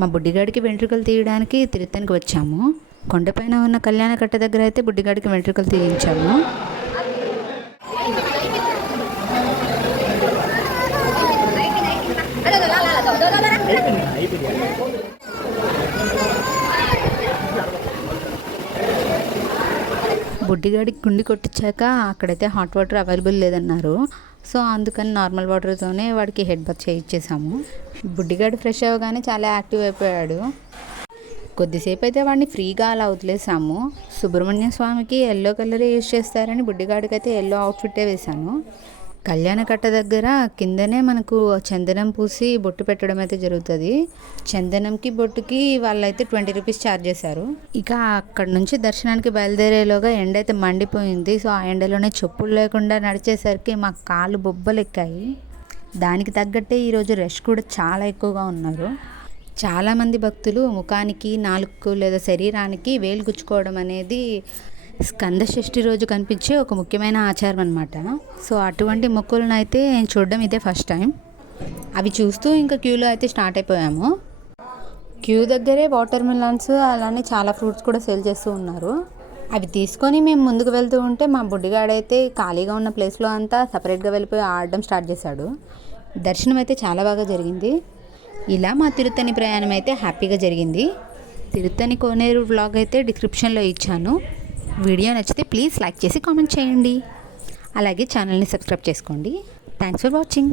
మా బుడ్డిగాడికి వెంట్రుకలు తీయడానికి తిరుత్తనికి వచ్చాము. కొండపైన ఉన్న కళ్యాణకట్ట దగ్గర అయితే బుడ్డిగాడికి వెంట్రుకలు తీయించాము. బుడ్డిగాడికి గుండి కొట్టించాక అక్కడైతే హాట్ వాటర్ అవైలబుల్ లేదన్నారు. సో అందుకని నార్మల్ వాటర్తోనే వాడికి హెడ్ బాత్ చేయించేసాము. బుడ్డిగాడు ఫ్రెష్ అవ్వగానే చాలా యాక్టివ్ అయిపోయాడు. కొద్దిసేపు అయితే వాడిని ఫ్రీగా అలా వదిలేసాము. సుబ్రహ్మణ్య స్వామికి ఎల్లో కలరే యూజ్ చేస్తారని బుడ్డిగాడికి అయితే ఎల్లో అవుట్ఫిట్టే వేశాను. కళ్యాణకట్ట దగ్గర కిందనే మనకు చందనం పూసి బొట్టు పెట్టడం అయితే జరుగుతుంది. చందనంకి బొట్టుకి వాళ్ళైతే 20 రూపీస్ ఛార్జ్ చేశారు. ఇక అక్కడ నుంచి దర్శనానికి బయలుదేరేలోగా ఎండ అయితే మండిపోయింది. సో ఆ ఎండలోనే చెప్పులు లేకుండా నడిచేసరికి మా కాళ్ళు బొబ్బలు ఎక్కాయి. దానికి తగ్గట్టే ఈరోజు రష్ కూడా చాలా ఎక్కువగా ఉన్నారు. చాలామంది భక్తులు ముఖానికి, నాలుగుకు లేదా శరీరానికి వేలు గుచ్చుకోవడం అనేది స్కంద షష్ఠి రోజు కనిపించే ఒక ముఖ్యమైన ఆచారం అనమాట. సో అటువంటి మొక్కులను అయితే నేను చూడడం ఇదే ఫస్ట్ టైం. అవి చూస్తూ ఇంకా క్యూలో అయితే స్టార్ట్ అయిపోయాము. క్యూ దగ్గరే వాటర్ మిలన్స్ అలానే చాలా ఫ్రూట్స్ కూడా సేల్ చేస్తూ ఉన్నారు. అవి తీసుకొని మేము ముందుకు వెళ్తూ ఉంటే మా బుడ్డిగాడైతే ఖాళీగా ఉన్న ప్లేస్లో అంతా సపరేట్గా వెళ్ళిపోయి ఆడడం స్టార్ట్ చేశాడు. దర్శనం అయితే చాలా బాగా జరిగింది. ఇలా మా తిరుత్తని ప్రయాణం అయితే హ్యాపీగా జరిగింది. తిరుత్తని కోనేరు వ్లాగ్ అయితే డిస్క్రిప్షన్లో ఇచ్చాను. వీడియో నచ్చితే ప్లీజ్ లైక్ చేసి కామెంట్ చేయండి. అలాగే ఛానల్ని సబ్స్క్రైబ్ చేసుకోండి. Thanks for watching.